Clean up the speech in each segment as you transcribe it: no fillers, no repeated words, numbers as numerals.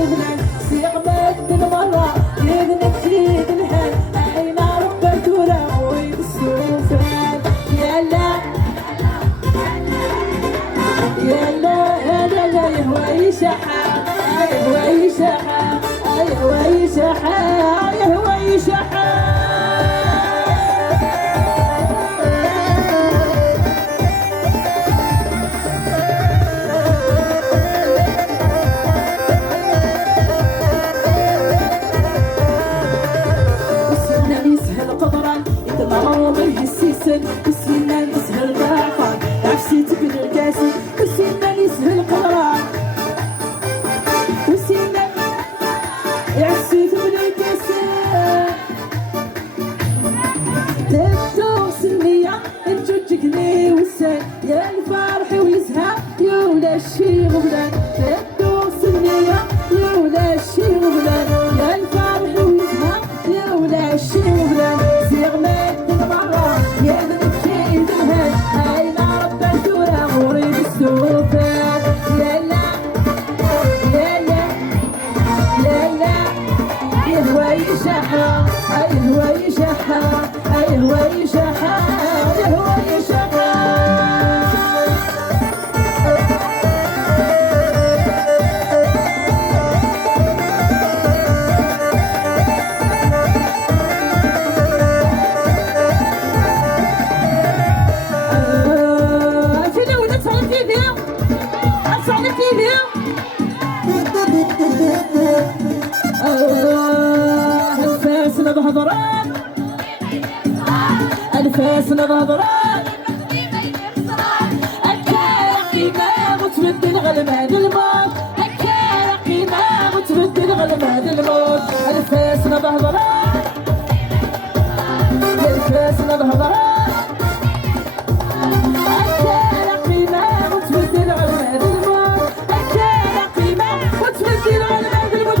وبلاد سيغمات بالمرة يغنى جديد الهان أين ربة دورة ويد السوفان يلا يلا يلا لا يهوى يشحى يهوى يشحى يهوى يشحى يهوى يشحى وسينا نسهل الراقان عفسي تبن الكاسي وسينا نسهل القران وسينا عفسي تبن الكاسي تبدو سنية نجوجكني وسان يا الفرح ويزهى يا ولا الشي غبلان تبدو سنية يا ولا الشي غبلان يا الفرح ويزهى يا ولا الشي غبلان سيغمات المرة يا أين رب الدورة غريب السوفان لالا لالا لالا يهوى يشحى يهوى يشحى يهوى يشحى يهوى يشحى الفاسنا بهضران الفاسنا بهضران الكاقي ما متبدل غلبان الموت الكاقي ما متبدل غلبان الموت الفاسنا بهضران الفاسنا بهضران الكاقي ما متبدل غلبان الموت الكاقي ما متبدل غلبان الموت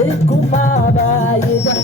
تكون ما بايدة